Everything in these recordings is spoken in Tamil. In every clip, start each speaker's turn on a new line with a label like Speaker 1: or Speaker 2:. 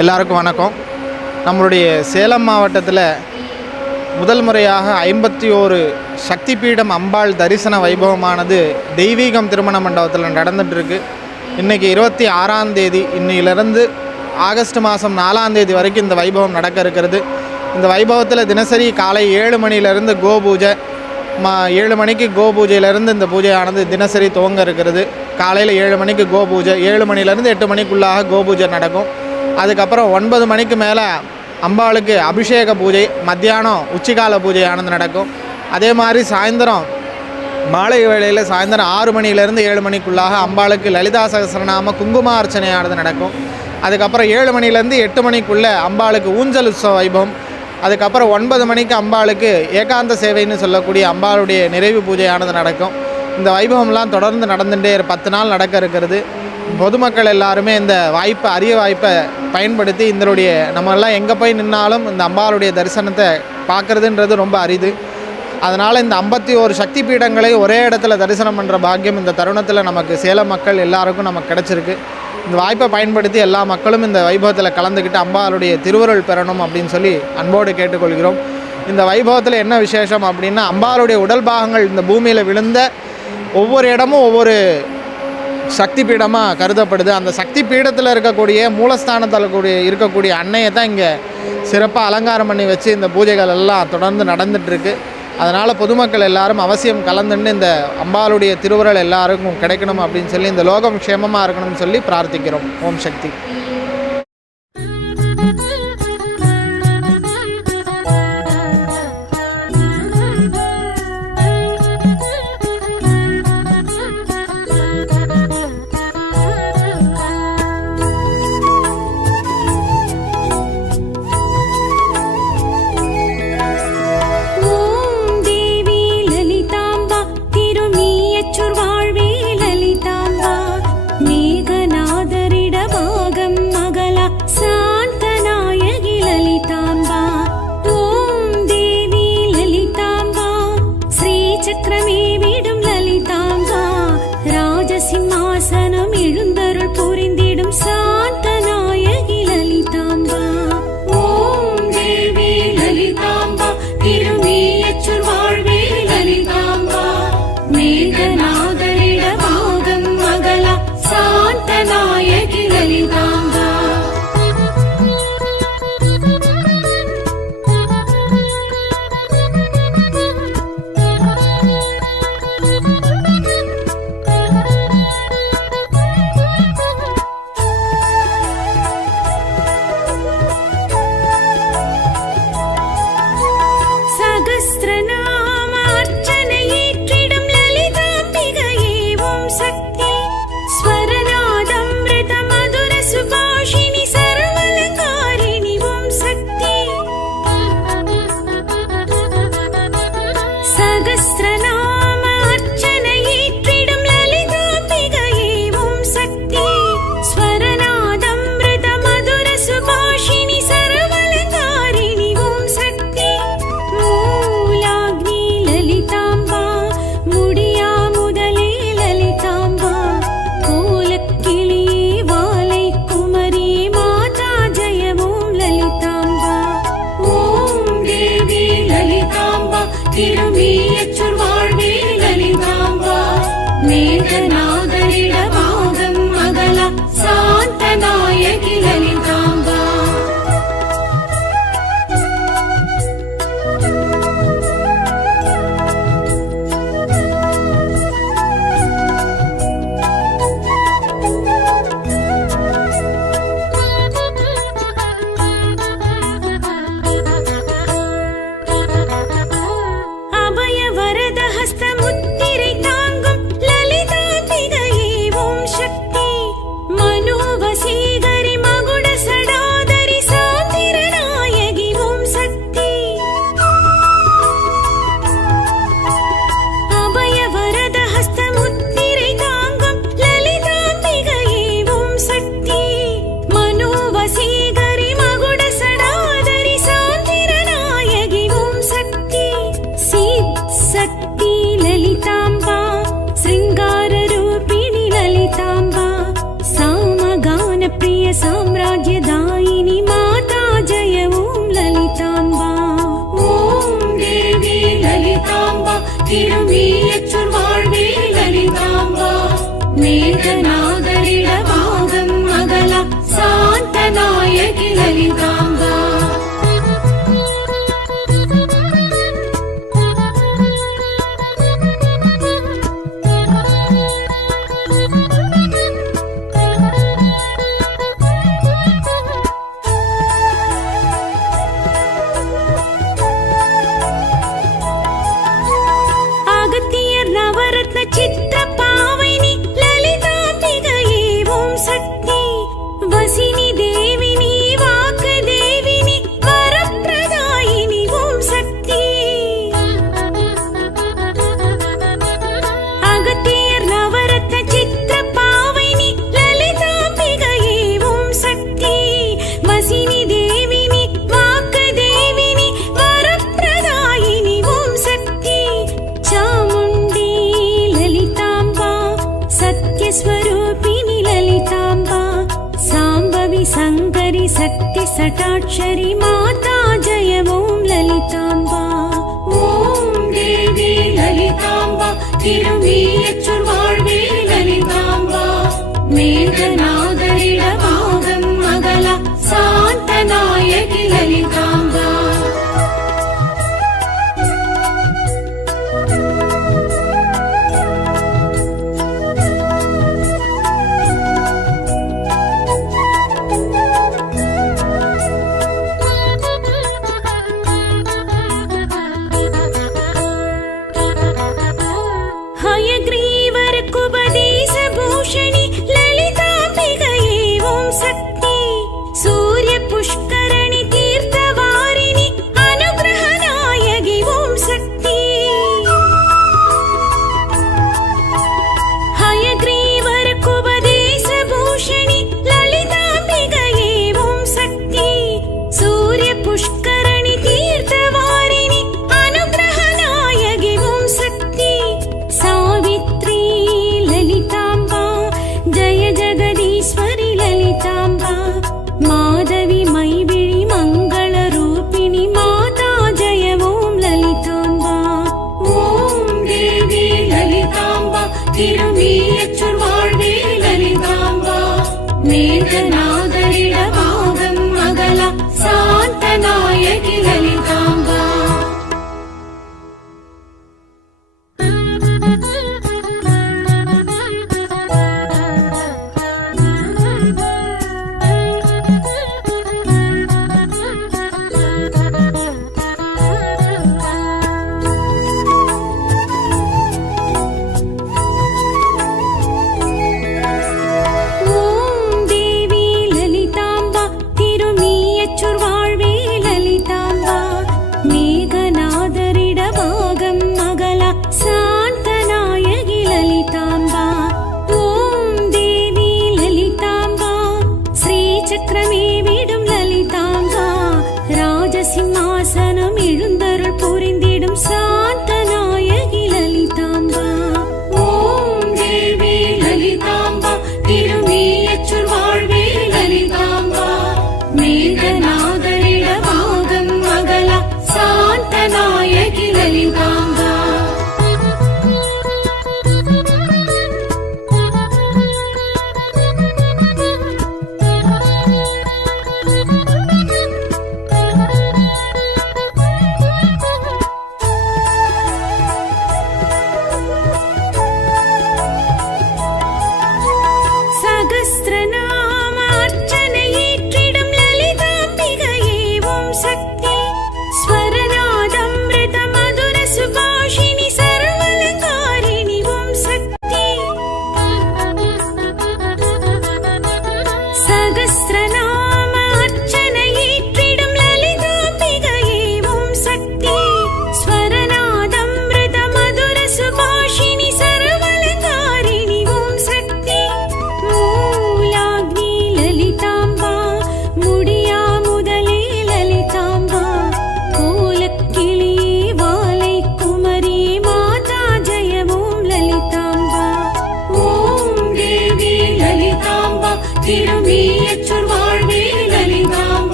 Speaker 1: எல்லாருக்கும் வணக்கம். நம்மளுடைய சேலம் மாவட்டத்தில் முதல் முறையாக ஐம்பத்தி ஓரு சக்தி பீடம் அம்பாள் தரிசன வைபவமானது தெய்வீகம் திருமண மண்டபத்தில் நடந்துகிட்ருக்கு இன்றைக்கி இருபத்தி ஆறாம் தேதி இன்னையிலிருந்து ஆகஸ்ட் மாதம் நாலாம் தேதி வரைக்கும் இந்த வைபவம் நடக்க இருக்கிறது. இந்த வைபவத்தில் தினசரி காலை ஏழு மணியிலிருந்து கோபூஜை மா ஏழு மணிக்கு கோ பூஜையிலேருந்து இந்த பூஜையானது தினசரி துவங்க இருக்கிறது. காலையில் ஏழு மணிக்கு கோ பூஜை ஏழு மணிலேருந்து எட்டு மணிக்குள்ளாக கோ பூஜை நடக்கும். அதுக்கப்புறம் ஒன்பது மணிக்கு மேலே அம்பாளுக்கு அபிஷேக பூஜை மத்தியானம் உச்சிகால பூஜையானது நடக்கும். அதே மாதிரி சாயந்தரம் மாலை வேளையில் சாயந்தரம் ஆறு மணிலேருந்து ஏழு மணிக்குள்ளாக அம்பாளுக்கு லலிதா சகஸ்ரநாம குங்கும அர்ச்சனையானது நடக்கும். அதுக்கப்புறம் ஏழு மணிலேருந்து எட்டு மணிக்குள்ளே அம்பாளுக்கு ஊஞ்சல் உற்சவ வைபவம். அதுக்கப்புறம் ஒன்பது மணிக்கு அம்பாளுக்கு ஏகாந்த சேவைன்னு சொல்லக்கூடிய அம்பாளுடைய நிறைவு பூஜையானது நடக்கும். இந்த வைபவம்லாம் தொடர்ந்து நடந்துகிட்டே பத்து நாள் நடக்க இருக்கிறது. பொதுமக்கள் எல்லாருமே இந்த வாய்ப்பை அரிய வாய்ப்பை பயன்படுத்தி இதனுடைய நம்மெல்லாம் எங்கே போய் நின்னாலும் இந்த அம்பாளுடைய தரிசனத்தை பார்க்குறதுன்றது ரொம்ப அரிது. அதனால் இந்த ஐம்பத்தி ஒரு சக்தி பீடங்களை ஒரே இடத்துல தரிசனம் பண்ணுற பாக்கியம் இந்த தருணத்தில் நமக்கு சேலம் மக்கள் எல்லாருக்கும் நமக்கு கிடச்சிருக்கு. இந்த வாய்ப்பை பயன்படுத்தி எல்லா மக்களும் இந்த வைபவத்தில் கலந்துக்கிட்டு அம்பாளுடைய திருவருள் பெறணும் அப்படின்னு சொல்லி அன்போடு கேட்டுக்கொள்கிறோம். இந்த வைபவத்தில் என்ன விசேஷம் அப்படின்னா அம்பாளுடைய உடல் பாகங்கள் இந்த பூமியில் விழுந்த ஒவ்வொரு இடமும் ஒவ்வொரு சக்தி பீடமாக கருதப்படுது. அந்த சக்தி பீடத்தில் இருக்கக்கூடிய மூலஸ்தானத்தில் கூடிய இருக்கக்கூடிய அன்னையை தான் இங்கே சிறப்பாக அலங்காரம் பண்ணி வச்சு இந்த பூஜைகள் எல்லாம் தொடர்ந்து நடந்துட்டுருக்கு. அதனால் பொதுமக்கள் எல்லாரும் அவசியம் கலந்துன்னு இந்த அம்பாளுடைய திருவுரல் எல்லாருக்கும் கிடைக்கணும் அப்படின்னு சொல்லி இந்த லோகம் க்ஷேமமாக இருக்கணும்னு சொல்லி பிரார்த்திக்கிறோம். ஓம் சக்தி. நாயகி லலிதா सटाक्षरी माता जय ॐ ललिताम्बा ॐ देवी ललिताम्बा திருவியச்சுர்வாழ்வே லலிதாம்பா. மேகநாதரிடமாகம் மகளா சாந்த நாயகி லலிதா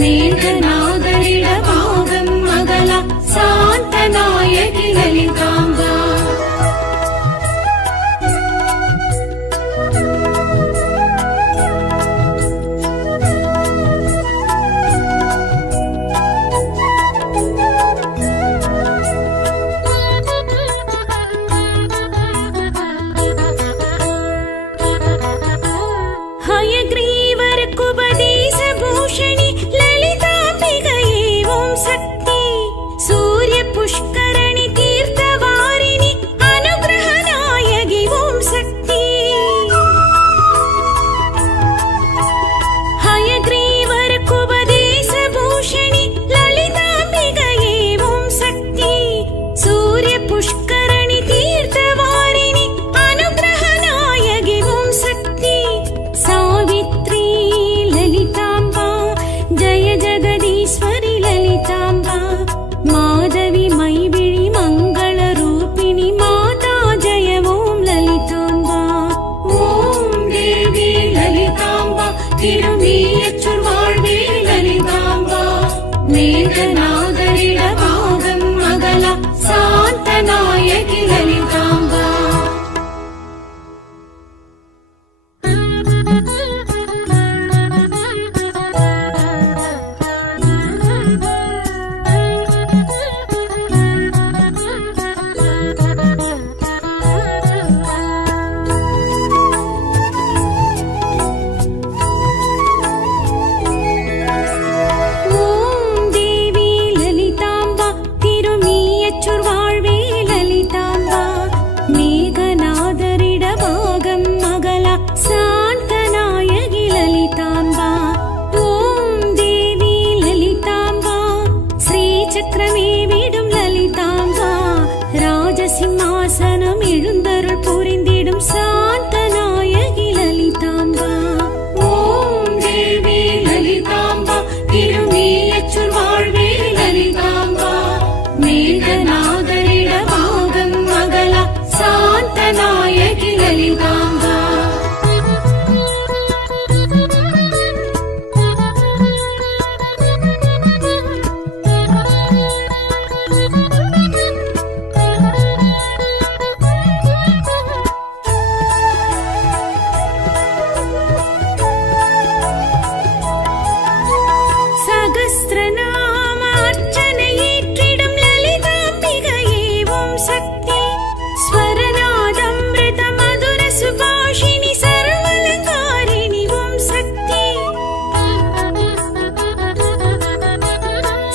Speaker 1: நீண்ட நாதனிட பாதம் மகளா சாந்த நாயகி அலிதா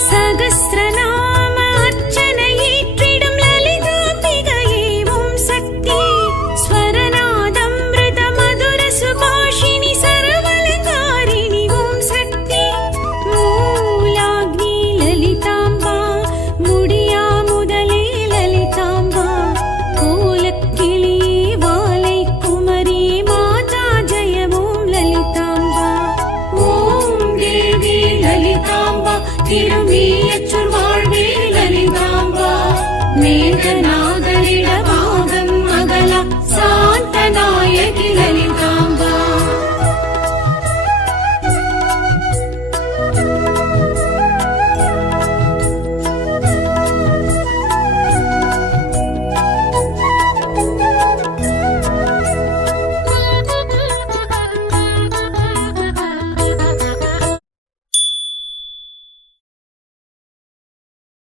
Speaker 1: सहस्रना एक ना